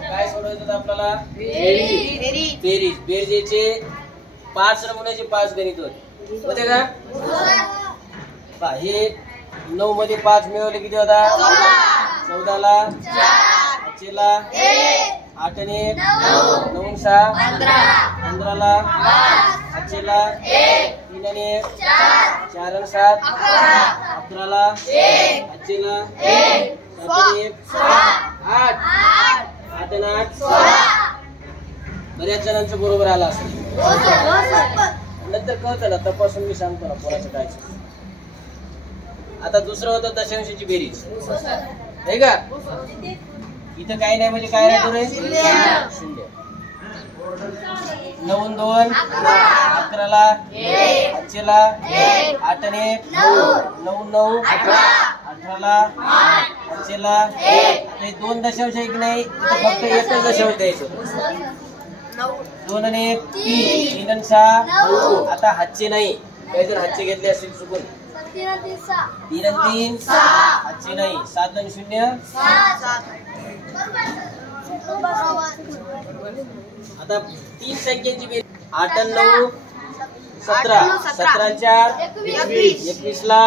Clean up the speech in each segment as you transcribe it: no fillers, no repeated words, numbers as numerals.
काय सोडवायचं आपल्याला? बेरीजचे 5 नमुन्याचे 5 गणित होते का? हे 9 मध्ये 5 मिळवले किती होता? 14 ला 4 ला 8 ने 9 6 15 ला 5 ला 3 ने 4 आणि 7 11 ला 5 ला 8 आणि 8 बऱ्याच जणांचं बरोबर आला असेल. नंतर कळतं ना, तपासून मी सांगतो ना कोणाचं काय. आता दुसरं होतं दशांशाची बेरीज, आहे का? इथं काही नाही म्हणजे काय राहतो रे? 0. 9 2 11 ला 5 ला 8 ने 9 9 18 ला 5 ला 2 दशांश एक नाही, फक्त एकच दशांश द्यायचं. 2 आणि 1 3 आणि 6. आता हातचे नाही, काही जर हातचे घेतले असतील चुकून. 3 आणि 3 हातचे नाही. 7 आणि 0 आता 3 संख्यांची बेरीज. 8 आणि 9 17 17 आणि 4 21 ला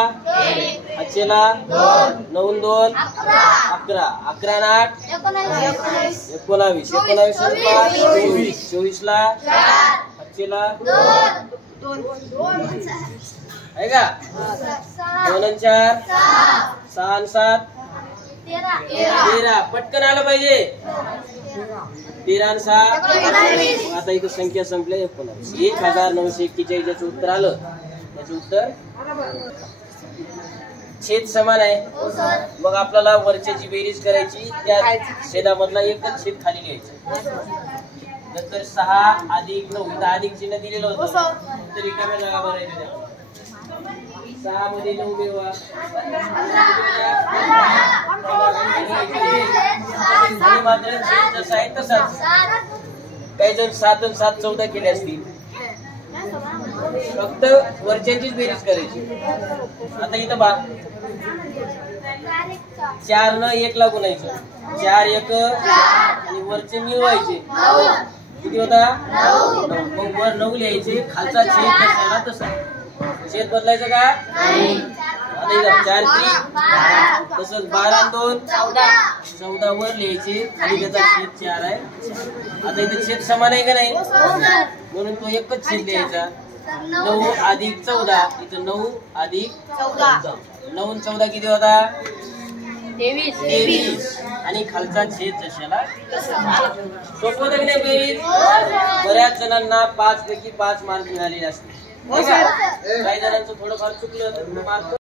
5 ला 9 आणि 2 11 11 आणि 8 19 19 आणि 5 24 ला 5 ला 2 आहे का? 2 आणि 4 6 आणि 7 13. पटकन आलं पाहिजे. 13 आणि 6. आता इथं संख्या संपल्या. 1941 ज्याचं उत्तर आलं त्याचं उत्तर छेद समान आहे. मग आपल्याला वरच्याची बेरीज करायची, त्या छेदामधला एकच छेद खाली घ्यायचा. नंतर 6 अधिक 9 इथं अधिक चिन्ह दिलेलं होतं, तर रिकाम्या जागा भरायच्या. 6 मध्ये 9 मिळवा. मात्र छेद जसा आहे तसाच. काही जण 7 आणि 7 14 केले असतील. फक्त वरच्यांचीच बेरीज करायची. आता इथं बघ, 4 न 1 ला गुणायचं. 4 1 आणि वरचे मिळवायचे. किती होता? 9. मग वर 9 लिहायचे. खालचा छेद कशाला तसा. छेद बदलायचं का? आता इथं 4 3 तसंच 12 आणि 2 14 वर लिहायचे. खाली त्याचा छेद 4 आहे. आता इथं छेद समान आहे का नाही, म्हणून तो एकच छेद द्यायचा. 9 अधिक 14 इथं 9 अधिक 14 9 आणि 14 किती होता? 23. आणि खालचा छेद जशाला. सोपं होतं की नाही बेरीज? बऱ्याच जणांना 5 पैकी 5 मार्क मिळालेले असतील. काही जणांचं थोडंफार चुकलं तर मार्क